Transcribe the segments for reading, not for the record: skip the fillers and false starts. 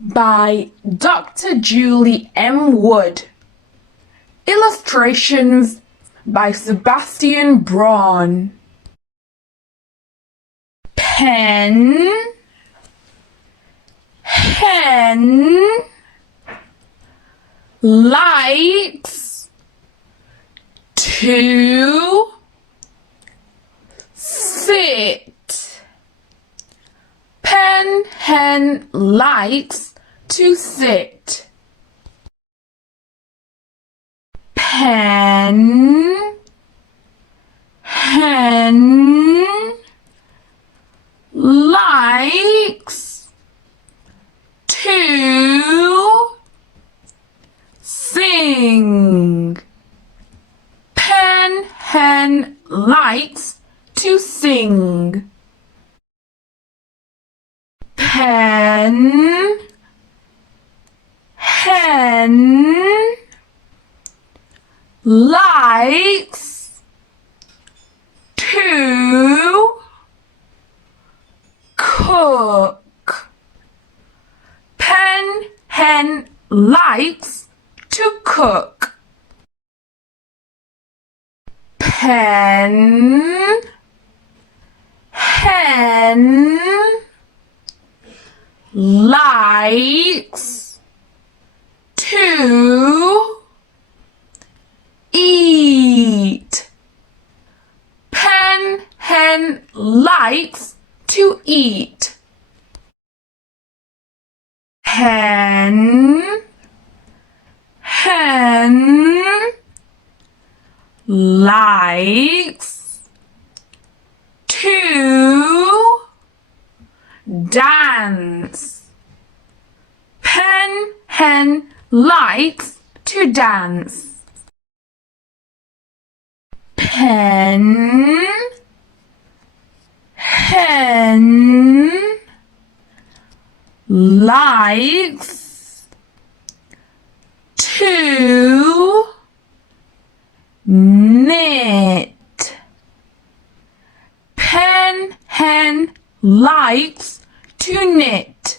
by Dr. Julie M. Wood. Illustrations by Sebastian Braun. Pen Hen likes to sit. Pen Hen likes to sit. Pen Hen likes to sing. Pen Hen likes to sing. Pen Hen likes to cook. Pen Hen likes to cook. Pen Hen likes to eat. Pen Hen likes to eat. Pen Hen likes to dance. Pen Hen likes to dance. Pen Hen likes to knit. Pen Hen likes to knit.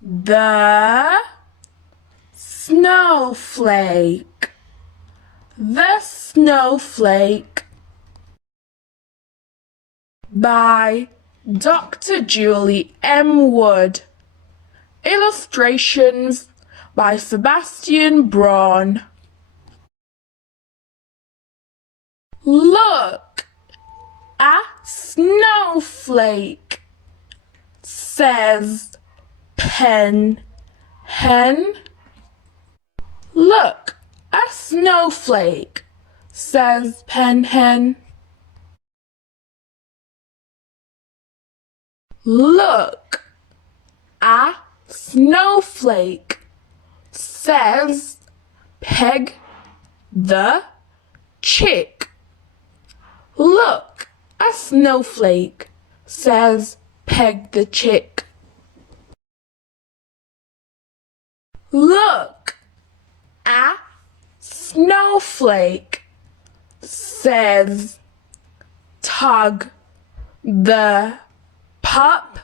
The snowflake. The Snowflake by Dr. Julie M. Wood. Illustrations by Sebastian Braun. Look, a snowflake, says Pen Hen. Look, a snowflake, says Pen Hen. Look, a snowflake, says Peg the chick. Look, a snowflake, says Peg the chick. Look, a snowflake, says Tug the pup.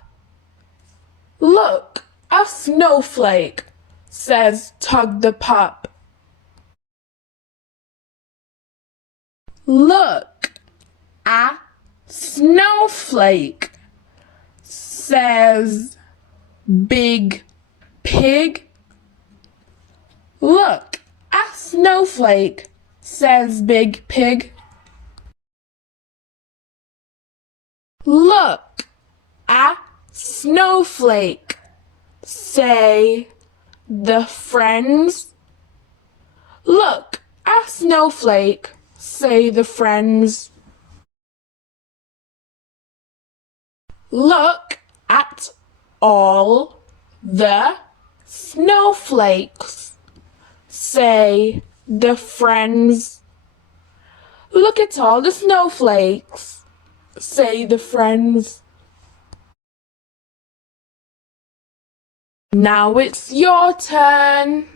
Look, a snowflake, says Tug the pup. Look, a snowflake, says Big Pig. Look, a snowflake, says Big Pig. Look, a snowflake, say the friends. Look, a snowflake, say the friends. Look at all the snowflakes, say the friends. Look at all the snowflakes, say the friends. Now it's your turn.